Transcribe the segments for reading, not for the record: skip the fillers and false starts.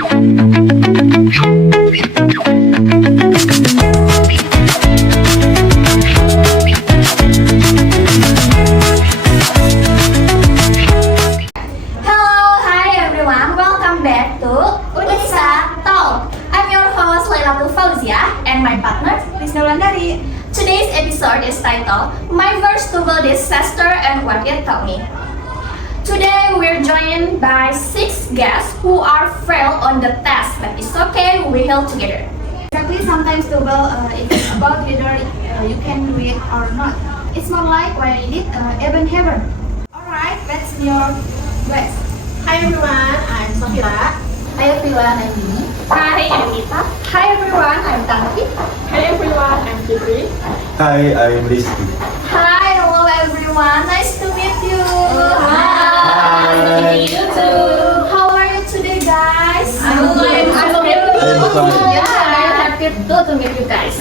Hi everyone, welcome back to Unisa Talk. I'm your host Lailatul Fauzia and my partner Rizka Wulandari. Today's episode is titled My First Tuval Disaster and What It Taught Me. Today we're joined by 6 guests who are failed on the test, but it's okay, we heal together. Exactly, sometimes Tuval it's about whether you can read or not. It's more like why I did even heaven. Alright, that's your best. Hi everyone, I'm Safira. Hi everyone, I'm Dini. Hi, I'm Nita. Hi everyone, I'm Tanti. Hi everyone, I'm Fitri. Hi, I'm Rizky. Hi, hello everyone, nice to meet you. Hi. You too. How are you today, guys? I'm fine. I'm fine. Yeah, I'm happy to meet you guys.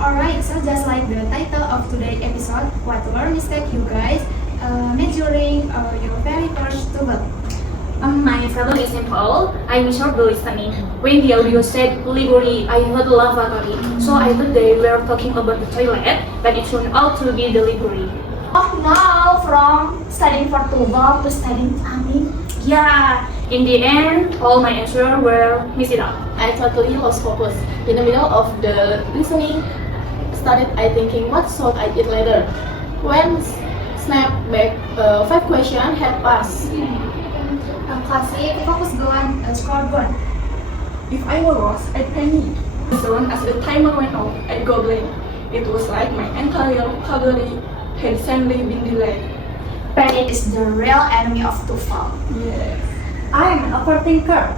Alright, so just like the title of today's episode, what were mistakes you guys made during your very first Tuval? My problem is simple. I misheard the listening. When the audio said library, I heard lavatory. So I thought they were talking about the toilet, but it turned out to be the library. Oh, now from studying for Tuval to studying plumbing. Yeah, in the end, all my answers were mixed up. I totally lost focus. In the middle of the listening, started I thinking what should I eat later. When snap back, 5 questions had passed. Classic, focus go on scoreboard. If I were lost, I'd panic. As soon as the timer went off, I'd go blank. It was like my entire vocabulary had suddenly been delayed. Panic is the real enemy of Tuval. Yes. I'm an overthinker.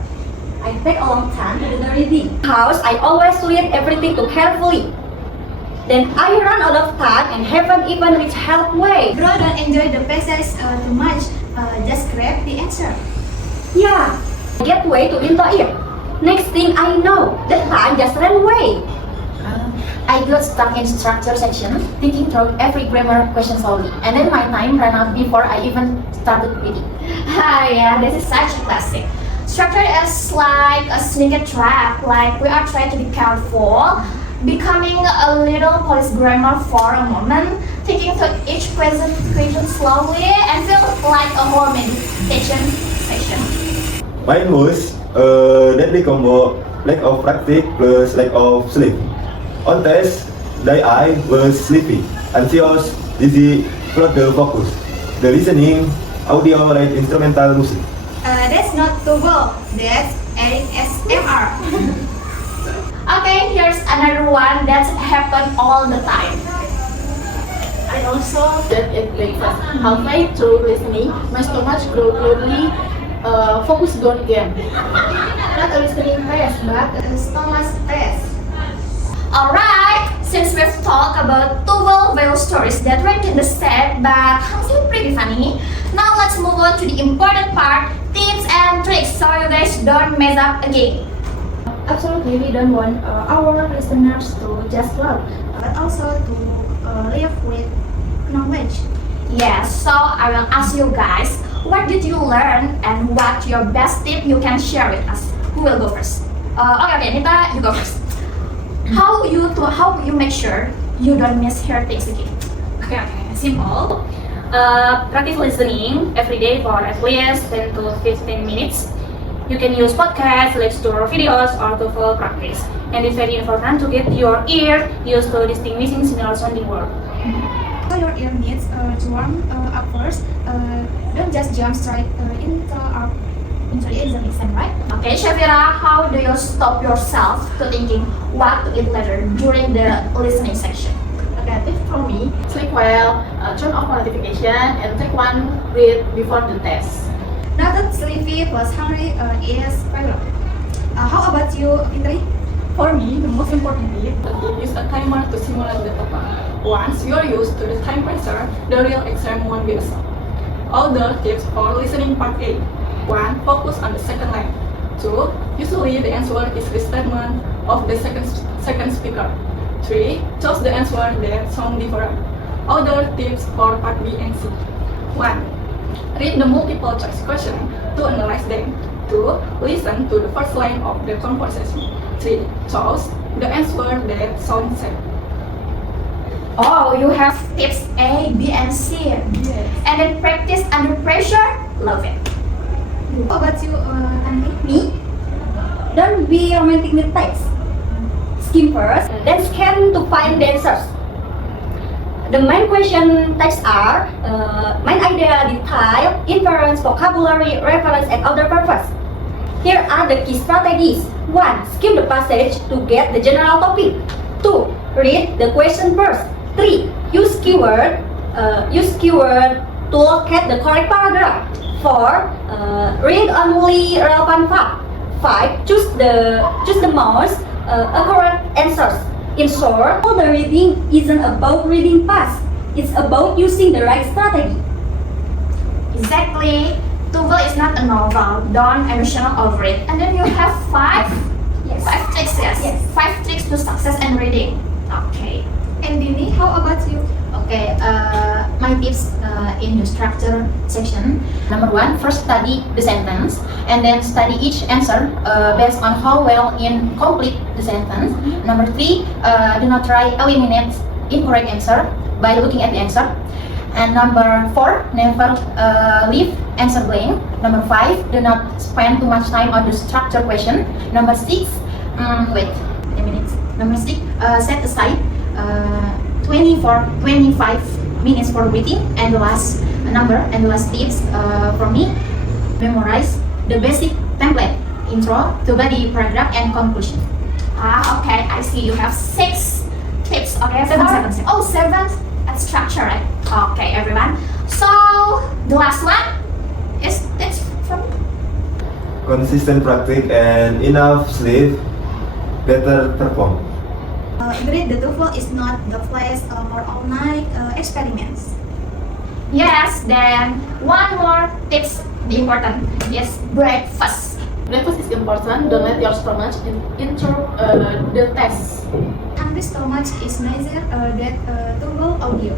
I take a long time to do the reading. House, I always read everything too carefully. Then I run out of time and haven't even reached halfway. Bro, don't enjoy the passage too much. Just grab the answer. Yeah, I get way too into it. Next thing I know, the time just ran away. I got stuck in structure section, thinking through every grammar question slowly, and then my time ran out before I even started reading. Yeah, this is such a classic. Structure is like a sneaky trap, like we are trying to be careful, becoming a little police grammar for a moment, thinking through each question slowly, and feel like a whole meditation session. Mine was deadly combo, lack of practice plus lack of sleep. On test, I was sleepy, anxious, dizzy, not the focus. The listening, audio like instrumental music. That's not Tuval. That's ASMR. Okay, here's another one that happened all the time. I also did it breakfast. Halfway through listening, my stomach grew slowly. Focus gone again. Not a listening test, but a stomach test. Alright, since we've talked about Tuval fail stories that went in the set but honestly pretty funny, now let's move on to the important part, tips and tricks so you guys don't mess up again. Absolutely, we don't want our listeners to just love. But also to live with knowledge. Yes, so I will ask you guys, what did you learn and what your best tip you can share with us? Who will go first? Okay, Nita, you go first. How you make sure you don't mishear things again? Okay, simple. Practice listening every day for at least 10 to 15 minutes. You can use podcasts, lecture videos, or TOEFL practice. And it's very important to get your ear used to distinguishing similar sounding words. So your ear needs to warm up first. Don't just jump straight into the examination, right? Okay, Shafira, how do you stop yourself to thinking what to eat later during the listening section? Okay, tip for me, sleep well, turn off notification, and take one read before the test. Not that sleepy plus hungry is failure. How about you, Fitri? For me, the most important tip is a timer to simulate the total. Once you are used to the time pressure, the real exam won't be the same. All the tips for listening part A. 1. Focus on the second line. 2. Usually the answer is the statement of the second speaker. 3. Choose the answer that sound different. Other tips for part B and C. 1. Read the multiple choice question to analyze them. 2. Listen to the first line of the conversation. 3. Choose the answer that sounds safe. Oh, you have tips A, B, and C. Yes. And then practice under pressure. Love it. How about you, Tanti? Me? Don't be romantic with text. Skim first, then scan to find the answers. The main question types are main idea, detail, inference, vocabulary, reference, and other purpose. Here are the key strategies. 1. Skim the passage to get the general topic. 2. Read the question first. 3. Use keyword to locate the correct paragraph. 4. Read only relevant fact. 5. Choose the most accurate answers. In short, all the reading isn't about reading fast. It's about using the right strategy. Exactly. TOEFL is not a novel. Don't emotional over it. And then you have 5 Yes. tricks, yes. Yes. 5 tricks to success in reading. Okay. And Dini, how about you? Okay, my tips in the structure section. Number 1, first study the sentence and then study each answer based on how well in complete the sentence. Number 3, do not try eliminate incorrect answer by looking at the answer. And number 4, never leave answer blank. Number 5, do not spend too much time on the structure question. Number 6, wait a minute. Number 6, set aside 25 minutes for reading. And the last tips for me, memorize the basic template, intro to body, paragraph, and conclusion. Okay, I see you have 6 tips. Okay, Seven. Oh, 7 at structure, right? Okay, everyone. So the last one is tips from Consistent practice and enough sleep, better perform. Agreed, the TOEFL is not the place for all-night experiments. yes. Then one more tips, the important is breakfast. Breakfast is important. Don't let your stomach interrupt the test. Tanti's stomach is nicer than TOEFL audio.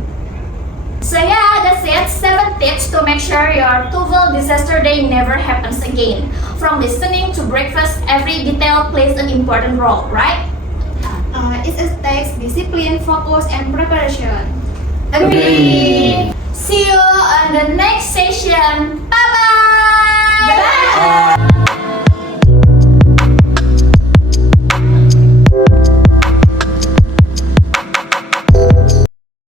So yeah, that's it. 7 tips to make sure your TOEFL disaster day never happens again. From listening to breakfast, every detail plays an important role, right? It takes discipline, focus, and preparation. Agree. See you on the next session.